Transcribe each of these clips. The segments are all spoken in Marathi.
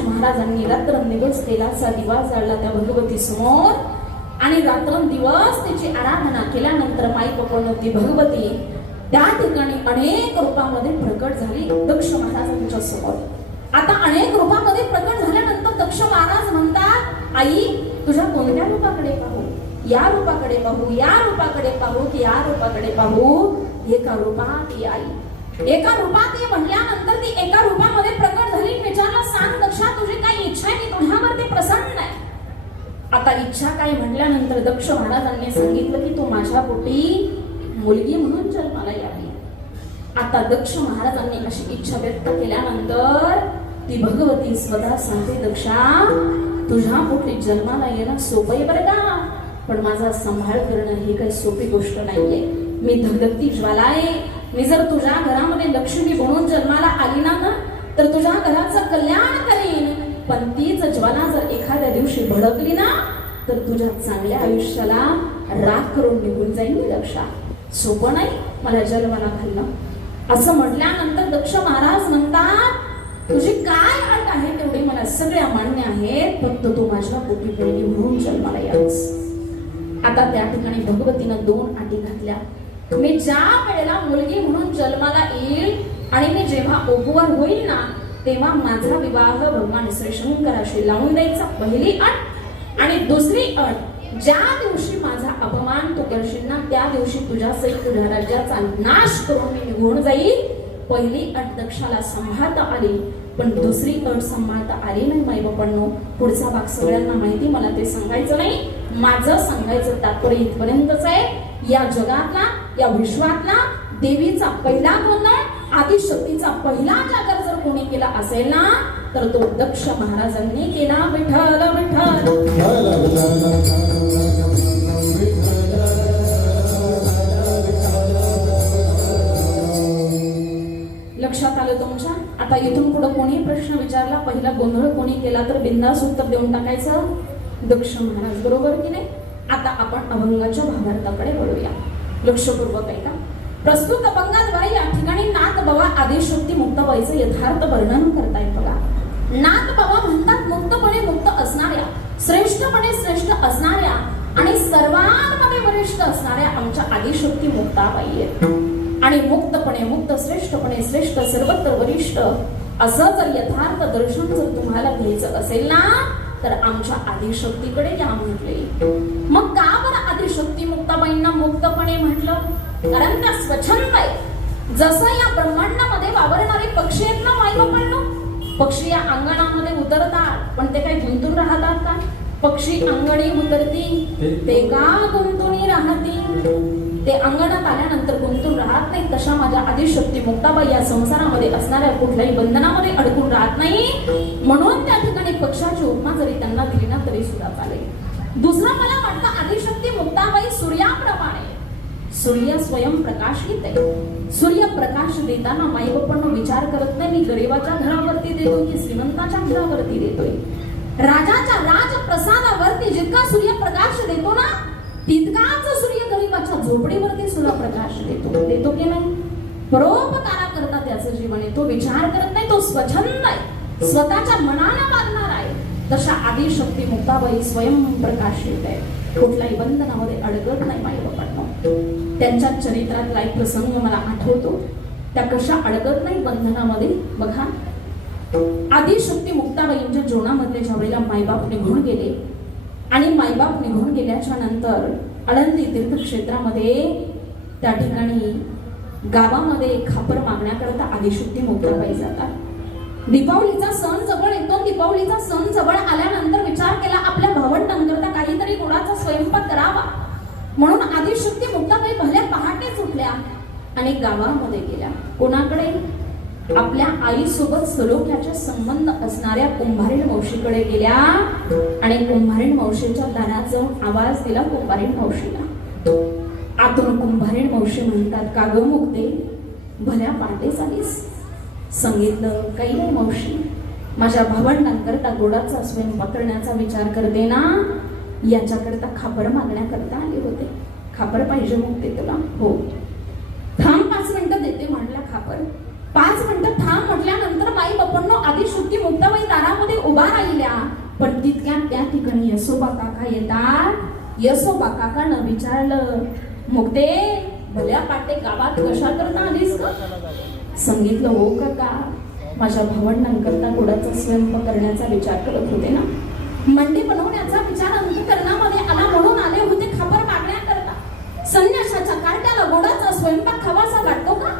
महाराजांनी रात्रंदिवस तेलाचा दिवा जाळला त्या भगवती समोर आणि रात्रंदिवस तिची आराधना केल्यानंतर माई पकडती भगवती त्या ठिकाणी अनेक रूपामध्ये प्रकट झाली दक्ष महाराजांच्या समोर. आता अनेक रूपामध्ये प्रकट झाल्यानंतर दक्ष महाराज म्हणतात, आई तुझ्या कोणत्या रूपाकडे पाहू? या रूपाकडे पाहू, या रूपाकडे पाहू की या रूपाकडे पाहू? एका रूपात ये आई. एका रूपात ये म्हटल्यानंतर ती एका रूपामध्ये प्रकट झाली. विचारला, सांग दक्षा तुझी काय इच्छा आहे? मी तुझ्यावरती प्रसन्न आहे. आता इच्छा काय म्हटल्यानंतर दक्ष महाराजांनी सांगितलं की तू माझ्या पोटी मुलगी म्हणून जन्माला यावी. आता दक्ष महाराजांनी अशी इच्छा व्यक्त केल्यानंतर ती भगवती स्वतः सांगते, दक्षा तुझ्या पोटी जन्माला येणं सोपं आहे बरं का, पण माझा सांभाळ करणं ही काही सोपी गोष्ट नाहीये. मी धगधगती ज्वाला आहे. मी जर तुझ्या घरामध्ये लक्ष्मी म्हणून जन्माला आली ना तर तुझ्या घराचं कल्याण करीन, पण तीच ज्वाला जर एखाद्या दिवशी भडकली ना तर तुझ्या चांगल्या आयुष्याला राख करून निघून जाईल. मी दक्षा सोपं नाही मला जन्माला घालणं. असं म्हटल्यानंतर दक्ष महाराज म्हणतात, तुझी काय अट आहे तेवढी मला सगळ्या मान्य आहेत, फक्त तू माझ्या पोटी मुलगी म्हणून जन्माला यास. आता त्या ठिकाणी भगवतीनं दोन अटी घातल्या. मी ज्या वेळेला मुलगी म्हणून जन्माला येईल आणि मी जेव्हा ओगवर होईल ना तेव्हा माझा विवाह भगवान श्री शंकराशी लावून द्यायचा, पहिली अट. आणि दुसरी अट, ज्या दिवशी माझा अपमान तू करशील ना त्या दिवशी तुझ्या सहित तुझ्या राज्याचा नाश करून मी निघून जाईल. पहिली अट दक्षाला सांभाळता आली, पण दुसरी अट सांभाळता आली नाही. माई बापांनो, पुढचा भाग सगळ्यांना माहिती, मला ते सांगायचं नाही. माझं सांगायचं तात्पर्य इथपर्यंतच आहे. या जगातला, या विश्वातला देवीचा पहिला गोंधळ, आदिशक्तीचा पहिला जागर जर कोणी केला असेल ना तर तो दक्ष महाराजांनी केला. विठ्ठल विठ्ठल. लक्षात आलं तुमच्या? आता इथून पुढे कोणी प्रश्न विचारला, पहिला गोंधळ कोणी केला तर बिंदास उत्तर देऊन टाकायचं, दक्ष महाराज. बरोबर की नाही? आता आपण अभंगाच्या भावार्थाकडे वळूया. लक्षपूर्वक ऐका. प्रस्तुत अभंगाद्वारे या ठिकाणी नाथ बाबा आदिशक्ती मुक्ताबाईचं यथार्थ वर्णन करतायत बघा. नाथ बाबा म्हणतात, मुक्तपणे मुक्त असणाऱ्या, श्रेष्ठपणे श्रेष्ठ असणाऱ्या आणि सर्वांमध्ये वरिष्ठ असणाऱ्या आमच्या आदिशक्ती मुक्ताबाई आहेत. आणि मुक्तपणे मुक्त, श्रेष्ठपणे श्रेष्ठ, सर्वत्र वरिष्ठ असं जर यथार्थ दर्शन जर तुम्हाला घ्यायचं असेल ना तर आमच्या आदिशक्तीकडे या म्हटले. मग का बरं आदिशक्ती मुक्ताबाईंना मुक्तपणे म्हटलं? कारण त्या स्वच्छंद आहे. जसं या ब्रह्मांडामध्ये वावरणारे पक्षी आहेत ना माई बापांनो, पक्षी या अंगणामध्ये उतरतात पण ते काही गुंतून राहतात का? पक्षी अंगणी उतरती ते का गुंतून राहतील? ते अंगणात आल्यानंतर गुंतून राहत नाही. तशा माझ्या आदिशक्ती मुक्ताबाई या संसारामध्ये असणाऱ्या कुठल्याही बंधनामध्ये अडकून राहत नाही. म्हणून त्या ठिकाणी पक्षाची उपमा जरी त्यांना दिली ना तरी सुद्धा चालेल. दुसरं मला वाटतं, आदिशक्ती मुक्ताबाई सूर्याप्रमाणे. सूर्य स्वयं प्रकाशित आहे. सूर्य प्रकाश देताना माई बापांना विचार करत नाही मी गरिबाच्या घरावरती देतोय की श्रीमंताच्या घरावरती देतोय. राजाच्या राजप्रसादावरती जितका सूर्य प्रकाश देतो ना तितकाच सूर्य गरिबाच्या झोपडीवरती सुद्धा प्रकाश देतो की नाही? परोपकारा करता त्याचं जीवन आहे. तो विचार करत नाही, तो स्वच्छंद आहे, स्वतःच्या मनाला वागणार आहे. तशा आदिशक्ती मुक्ताबाई स्वयं प्रकाशित आहे, कुठल्याही बंधनामध्ये अडकत नाही. माई बापांना त्यांच्या चरित्रातला एक प्रसंग मला आठवतो. त्या कशा अडकत नाही बंधनामध्ये बघा. आदिशक्ती मुक्ताबाईंच्या जीवनामधले ज्या वेळेला मायबाप निघून गेले आणि मायबाप निघून गेल्याच्या नंतर आळंदी तीर्थक्षेत्रामध्ये त्या ठिकाणी गावामध्ये खापर मागण्याकरता आदिशक्ती मुक्ताबाई जातात. दीपावलीचा सण जवळ येतो. दीपावलीचा सण जवळ आल्यानंतर विचार केला आपल्या भावंडांकरता काहीतरी गोडाचा स्वयंपाक करावा. म्हणून आदिशक्ती मुक्ताबाई भल्या पहाटेच उठल्या आणि गावामध्ये गेल्या. कोणाकडे? आपल्या आईसोबत सलोख्याचे संबंध असणाऱ्या कुंभारीण मावशीकडे गेल्या आणि कुंभारीण मावशीच्या दारात जाऊन आवाज दिला कुंभारीण मावशीला. आतून कुंभारीण मावशी म्हणतात, का ग मुक्ते भल्या पहाटेच आलीस? सांगितलं, काही नाही मावशी, माझ्या भावंडांकरता गोडाचा स्वयंपाक करण्याचा विचार करते ना, याच्याकरता खापर मागण्याकरता आले होते. खापर पाहिजे मुक्ते तुला? हो. थांब 5 मिनिटं देते म्हणला खापर. 5 मिनिटं थांब म्हटल्यानंतर माई बापांनो आदिशक्ती मुक्ताबाई दारामध्ये उभा राहिल्या. पण तितक्या त्या ठिकाणी यसोबा काका येतात. यसोबा काकानं विचारलं, मुक्ते भल्या पाटे गावात कशा करता आलीस का? सांगितलं, हो काका, माझ्या भावंडांकरता गोडाचा स्वयंपाक करण्याचा विचार करत होते ना. मंडी बनवण्याचा विचार अंतःकरणामध्ये आला म्हणून आले होते खापर मागण्याकरता. संन्याशाच्या कार्ट्याला गोडाचा स्वयंपाक खावासा वाटतो का?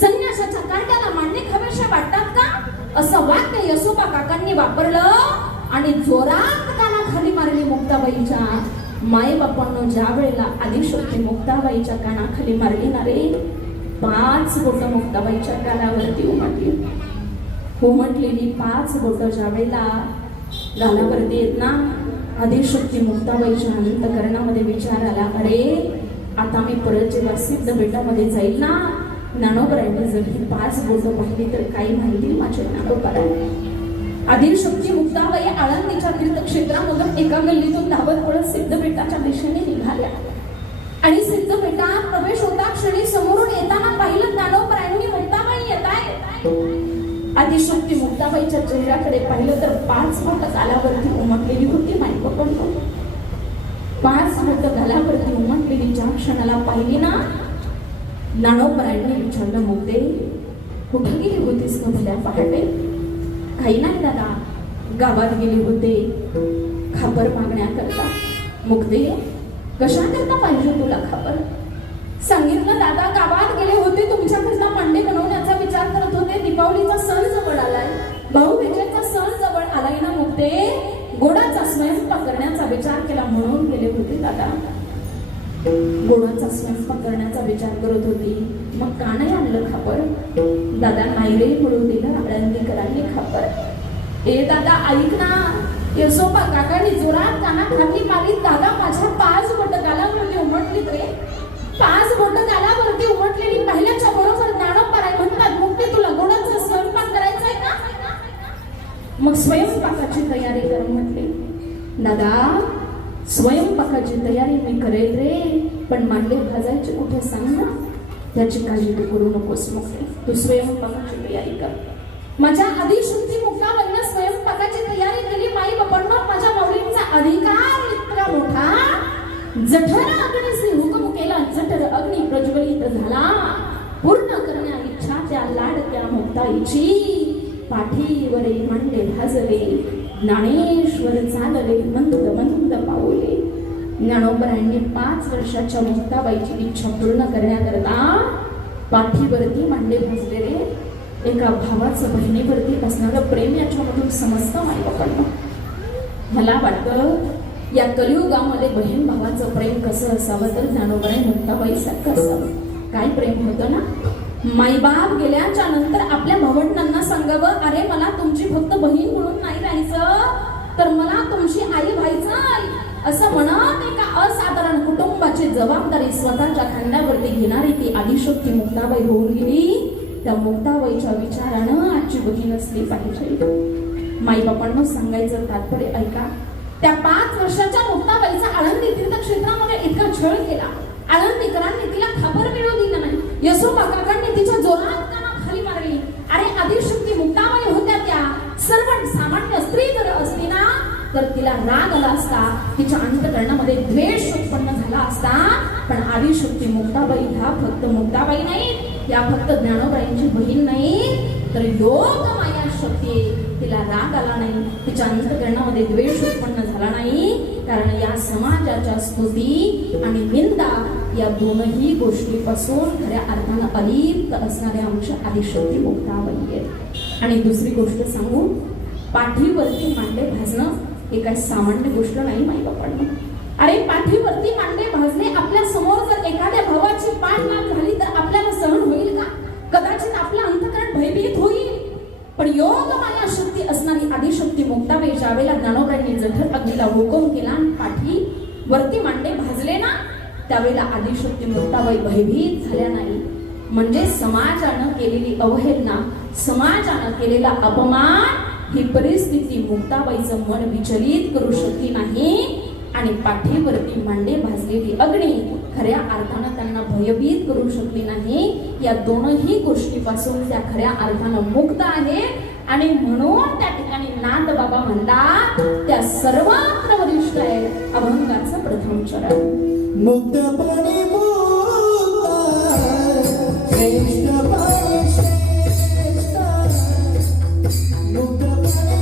संन्याशाच्या कार्ट्याला मांडे खावेशा वाटतात का? असं वाक्य यसोबा काकांनी वापरलं आणि जोरात काना खाली मारली मुक्ताबाईच्या. माय बापांनो ज्या वेळेला आदिशक्ती मुक्ताबाईच्या कानाखाली मारली ना रे, 5 बोट मुक्ताबाईच्या गालावरती उमटलेली 5 बोट ज्या वेळेला गालावरती येत ना, आदिशक्ती मुक्ताबाईच्या अंतःकरणामध्ये विचार आला, अरे आता मी परत जेव्हा सिद्ध बेटामध्ये जाईल ना, ज्ञानोबरांनी जर ही 5 बोट पाहिली तर काही म्हणतील माझ्या ज्ञानोबरांनी. आदिशक्ती मुक्ताबाई आळंदीच्या तीर्थक्षेत्रामधून एका गल्लीतून धावत पळत सिद्धपेठाच्या दिशेने निघाल्या. आणि सिद्धपेठात प्रवेश होता क्षणी समोरून येताना पाहिलं ज्ञानोबरांनी मुक्ताबाई येतायत. आदिशक्ती मुक्ताबाईच्या चेहऱ्याकडे पाहिलं तर 5 बोट गालावरती उमटलेली होती. माहिती पण 5 बोट गालावरती उमटलेली ज्या क्षणाला पाहिली ना, ज्ञानोबरांनी विचारलं, मुक्ते कुठे गेली होतीस का भल्या पहाटे? काही नाही दादा, गावात गेले होते खापर मागण्याकरता. मुक्ते कशा करता पाहिजे तुला खापर? सांगितलं, दादा गावात गेले होते, तुमच्याकडचा मांडे बनवण्याचा विचार करत होते. दीपावलीचा सण जवळ आलाय, भाऊबीजेचा सण जवळ आलाय ना मुक्ते, गोडाचा स्वयंपाक करण्याचा विचार केला म्हणून गेले होते दादा. गोडाचा स्वयंपाक करण्याचा विचार करत होती. मग का नाही आणलं खापर? दादा नाही रे म्हणून दिलं आळंदीकरांनी खापर. ए दादा ऐक ना, यसोबा काकांनी जोरात कानाखाली मारली. दादा माझ्या 5 बोट गालावरती उमटलीत रे. 5 बोट गालावरती उमटलेली पाहिल्याच्या बरोबर ज्ञानोबराय म्हणतात, मुक्ते तुला गोडाचा स्वयंपाक करायचा आहे का? मग स्वयंपाकाची तयारी कर म्हटली. दादा स्वयंपाकाची तयारी मी करेल रे, पण मांडे भाजायचे कुठे सांग ना. त्याची काळजी तू करू नकोस मुक्ते, तू स्वयंपाकाची तयारी कर. माझ्या आदिशक्ती मुक्ताबाईंना स्वयंपाकाची तयारी केली. माई बापांना माझ्या माऊलींचा अधिकार इतका मोठा. जठर अग्नीचे हुकम केला, जठर अग्नी प्रज्वलित झाला. पूर्ण करण्या इच्छा त्या लाडक्या मुक्ताईची. पाठीवरे मांडे भाजले, ज्ञानेश्वर चालले मंद मंद पाऊले. ज्ञानोबरांनी 5 वर्षाच्या मुक्ताबाईची इच्छा पूर्ण करण्याकरता पाठीवरती मांडे भाजले रे. एका भावाचं बहिणीवरती असणारं प्रेम याच्यामधून समजतं माई बापांना. मला वाटतं या कलियुगामध्ये बहीण भावाचं प्रेम कसं असावं तर ज्ञानोबराई मुक्ताबाई सारखं असावं. काय प्रेम होतं ना. माईबाप गेल्याच्या नंतर आपल्या भावंडांना सांगावं, अरे मला तुमची फक्त बहीण म्हणून नाही राहायचं, तर मला तुमची आई व्हायचं. असं म्हणत एका असाधारण कुटुंबाची जबाबदारी स्वतःच्या खांद्यावरती घेणारी ती आदिशक्ती मुक्ताबाई होऊन गेली. त्या मुक्ताबाईच्या विचारानं आजची बहीण असली पाहिजे. माईबापांना सांगायचं तात्पर्य ऐका. त्या 5 वर्षाच्या मुक्ताबाईचा आळंदी तीर्थक्षेत्रामध्ये इतका छळ केला. आळंदीकरांनी तिला खापर मिळू दिलं नाही. यसोबा काकांनी तिच्या जोरात कानाखाली मारली. अरे आदिशक्ती मुक्ताबाई होत्या त्या. सर्व सामान्य स्त्री जर असती ना तर तिला राग आला असता, तिच्या अंतःकरणामध्ये द्वेष उत्पन्न झाला असता. पण आदिशक्ती मुक्ताबाई ह्या फक्त मुक्ताबाई नाही, या फक्त ज्ञानोबाईंची बहीण नाही, तर योग माया शक्ती. तिला राग आला नाही, तिच्या अंतःकरणामध्ये द्वेष उत्पन्न झाला नाही. कारण या समाजाच्या स्तुती आणि निंदा या दोनही गोष्टीपासून खऱ्या अर्थानं अलिप्त असणाऱ्या आमच्या आदिशक्ती मुक्ताबाई आहेत. आणि दुसरी गोष्ट सांगू, पाठीवरती मांडे भाजणं हे काही सामान्य गोष्ट नाही माई बापांना. अरे पाठीवरती मांडे भाजणे, आपल्या समोर जर एखाद्या भावाची पाठ लाग झाली तर आपल्याला सहन होईल का? कदाचित आपलं अंतःकरण भयभीत होईल. पण योग माया शक्ती असणारी आदिशक्ती मुक्ताबाई ज्यावेळेला ज्ञानोबाईंनी जठर अग्नीला हुकूम केला आणि पाठी वरती मांडे भाजले ना, त्यावेळेला आदिशक्ती मुक्ताबाई भयभीत झाल्या नाही. म्हणजे समाजानं केलेली अवहेलना, समाजानं केलेला अपमान ही परिस्थिती मुक्ताबाईचं मन विचलित करू शकली नाही. आणि पाठीवरती मांडे भाजलेली अग्नी खऱ्या अर्थानं त्यांना भयभीत करू शकली नाही. या दोनही गोष्टीपासून त्या खऱ्या अर्थानं मुक्त आहे. आणि म्हणून त्या ठिकाणी नाथ बाबा म्हणतात त्या सर्वात वरिष्ठ आहे अभंगाचं प्रथम चरण. मुक्तपणे बोलता श्रेष्ठ पाणी श्रेष्ठ मुक्तपणे